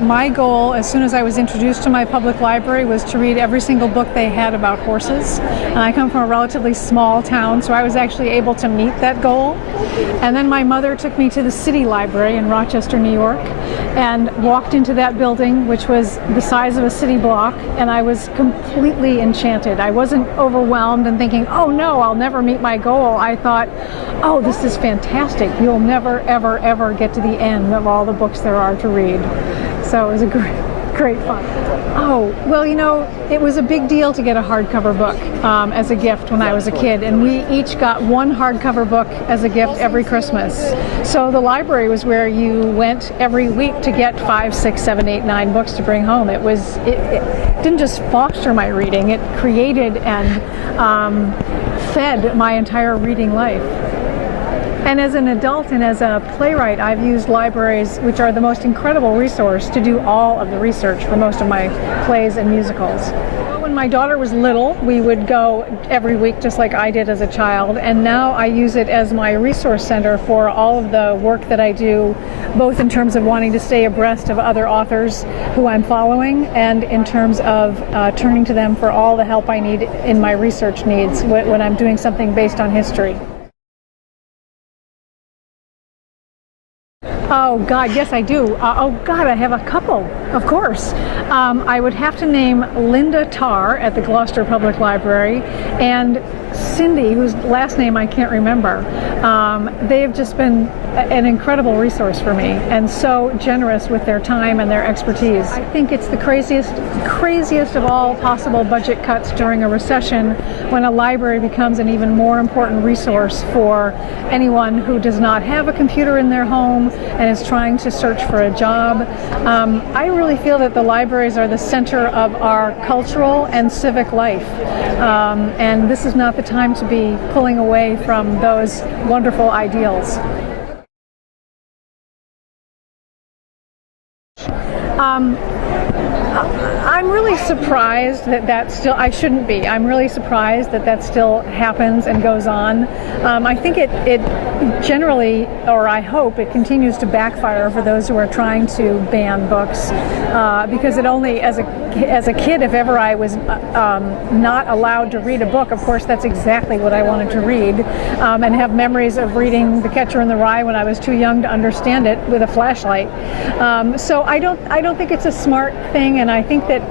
My goal, as soon as I was introduced to my public library, was to read every single book they had about horses. And I come from a relatively small town, so I was actually able to meet that goal. And then my mother took me to the city library in Rochester, New York, and walked into that building, which was the size of a city block, and I was completely enchanted. I wasn't overwhelmed and thinking, oh no, I'll never meet my goal. I thought, oh, this is fantastic. You'll never, ever, ever get to the end of all the books there are to read. So it was a great fun. Oh, well, you know, it was a big deal to get a hardcover book as a gift when I was a kid, and we each got one hardcover book as a gift every Christmas. So the library was where you went every week to get 5, 6, 7, 8, 9 books to bring home. It didn't just foster my reading, it created and fed my entire reading life. And as an adult and as a playwright, I've used libraries, which are the most incredible resource, to do all of the research for most of my plays and musicals. When my daughter was little, we would go every week just like I did as a child, and now I use it as my resource center for all of the work that I do, both in terms of wanting to stay abreast of other authors who I'm following, and in terms of turning to them for all the help I need in my research needs when I'm doing something based on history. Oh God, yes I do. Oh God, I have a couple, of course. I would have to name Linda Tarr at the Gloucester Public Library and Cindy, whose last name I can't remember. They've just been an incredible resource for me and so generous with their time and their expertise. I think it's the craziest of all possible budget cuts during a recession when a library becomes an even more important resource for anyone who does not have a computer in their home and is trying to search for a job. I really feel that the libraries are the center of our cultural and civic life. And this is not the time to be pulling away from those wonderful ideals. I'm really surprised that still, I shouldn't be. I'm really surprised that still happens and goes on. I think it generally, or I hope it continues to backfire for those who are trying to ban books, because it only, as a kid, if ever I was not allowed to read a book, of course that's exactly what I wanted to read, and have memories of reading The Catcher in the Rye when I was too young to understand it with a flashlight. So I don't think it's a smart thing, and I think that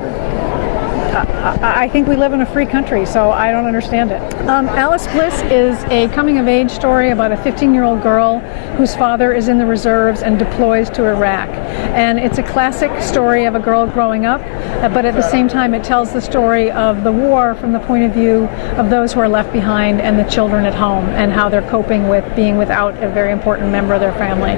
I think we live in a free country, so I don't understand it. Alice Bliss is a coming-of-age story about a 15-year-old girl whose father is in the reserves and deploys to Iraq. And it's a classic story of a girl growing up, but at the same time it tells the story of the war from the point of view of those who are left behind and the children at home, and how they're coping with being without a very important member of their family.